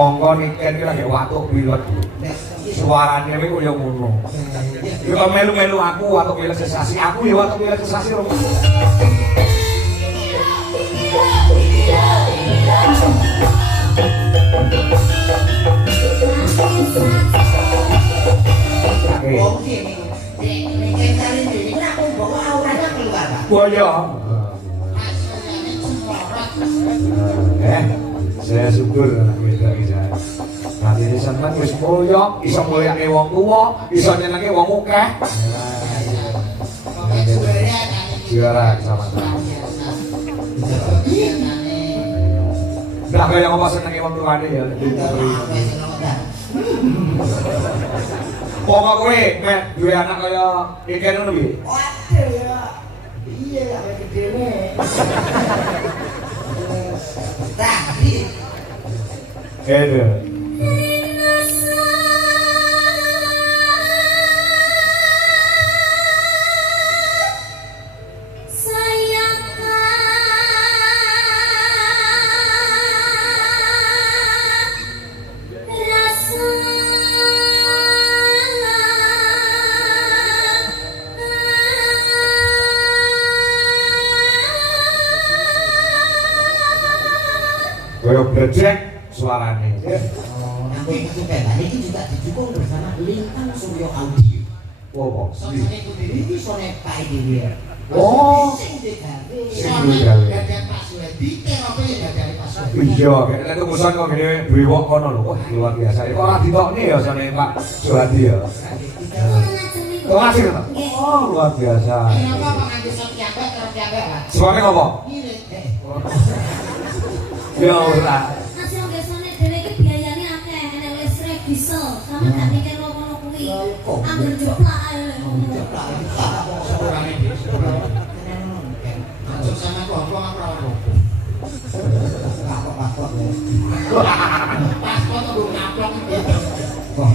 Monggo niken iki lagi watuk pilot. Suarane kuwi koyo ngono. Yo kok melu-melu aku watuk pilot sesasi, aku ya watuk pilot sesasi. Saya syukur anak wedok iki. Nanti seneng wis mulya, iso mulyake wong tuwa, iso nyenenge wong akeh. Juara sama. Ndak kaya apa senenge wong tuane ya. Pokok kowe mek duwe anak kaya iken ngono piye? Waduh ya. Iya ya gedene. Tadi. Ada. Koyo bledek suarane. Yang gue ikuti band ini juga didukung bersama Lintang Suryo Audio. Oh, Soalnya ikuti ini soalnya Pak Idil. Oh, Sing digawe. Soalnya dan Pak Suwedi, kenapa ya dari Pak Suwedi? iya, kayaknya kemudian kok gini brewok kono lho, wah luar biasa. Kok ora ditokne ya soalnya Pak Suwadi ya. Kok ngasih to? Oh, luar biasa. Kenapa Pak Ngandi Sotiaga terus jaga Pak? Suarane ngopo? Ini. Ya ora. Asal biasane dhewe iki biayane akeh, nek listrik diesel, sampe gak mikir ngono kuwi. Angger jeplak ae lek ngono. Jeplak kok seorane dhewe. Masuk sama kok ora ora. Pakok. Paspor tuh ngaplok gitu. Kok.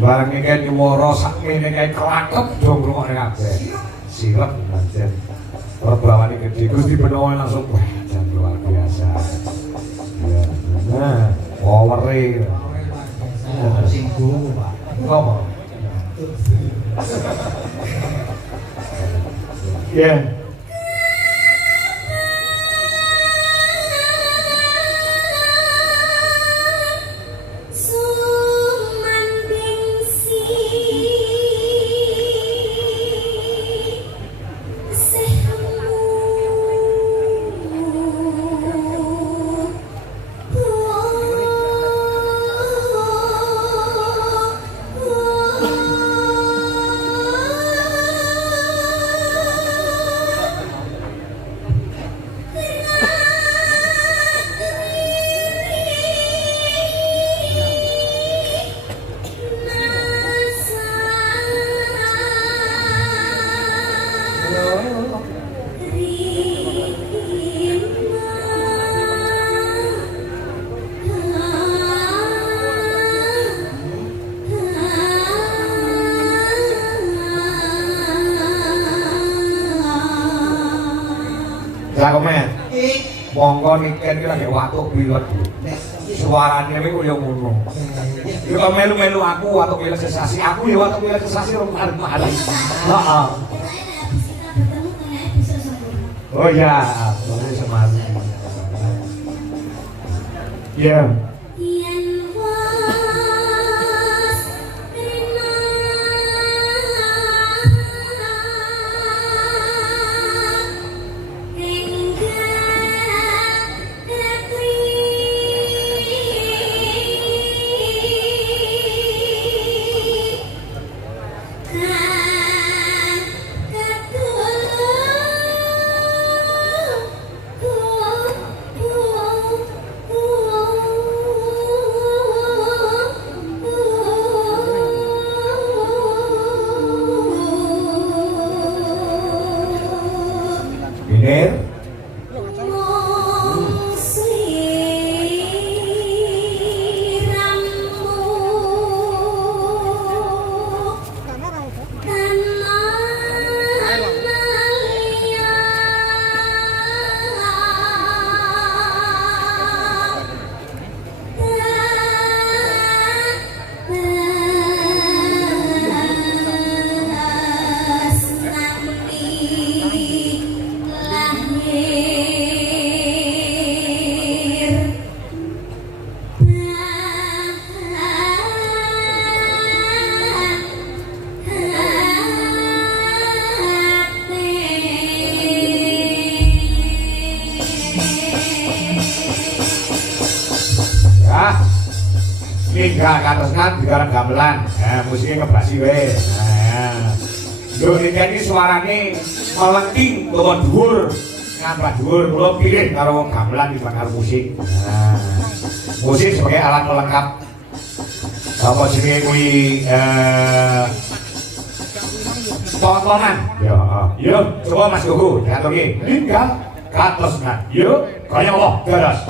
Barang iki nyuwara sakmene kae kelakep do ngrungokne kabeh. Sirep pancen. Perbawane gede Gusti Benawa langsung wah jan luar biasa. Ya. Nah, powere. Sing go, Pak. Ngopo? Ya. Lah komen. Monggo niken iki lagi watuk pilot. Suarane kuwi koyo ngono. Yo kok melu-melu aku watuk pilot sesasi, aku ya watuk pilot sesasi rong kali. Heeh. Oh ya, boleh semati. Ya. Minir. Ninggal katresnan digarap gamelan. Nah, musiknya ngebasi wae. Nah. Lho iki suarane melengking utawa dhuwur. Ngambah dhuwur kula pilih karo gamelan dibanding karo musik. Nah. Musik sebagai alat pelengkap. Apa jenenge kuwi potongan. Yo, coba Mas Gugu diaturke. Ninggal katresnan. Yo, kaya apa? Garas.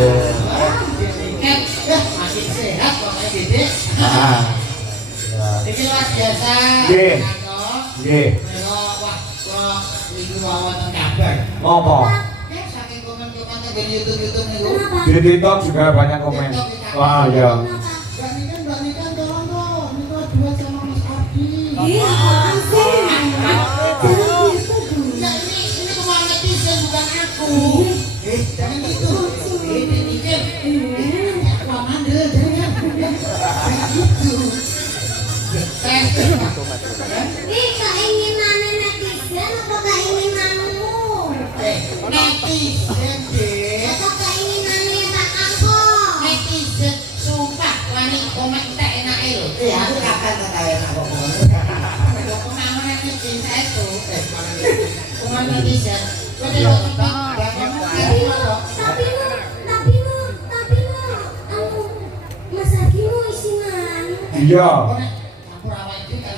Luar biasa. Masih sehat pokoknya Dede. Ah. Iki luar biasa. Nggih. Nggih. Wah, kula iki wawon kabar. Ngopo? Ya saking komen-komen di YouTube niku. Di TikTok juga banyak komen. Wah, ya. Mbak Nika tolong dong. Niku duet sama Mas Ardi. Iya, langsung. Ya ini kemana netizen bukan aku. Jangan gitu. Ini mikir. Aku mandel jangan. Gitu. Ini keinginannya netizen apa keinginanmu? Netizen deh. Apa keinginannya tak angkot? Netizen sumpah wani komen tak enak lho. Aku kapan tak enak kok. Pengalaman netizen saya tuh. Komen netizen. Tapi lu, Mas Agi lu isinan. Iya. Komen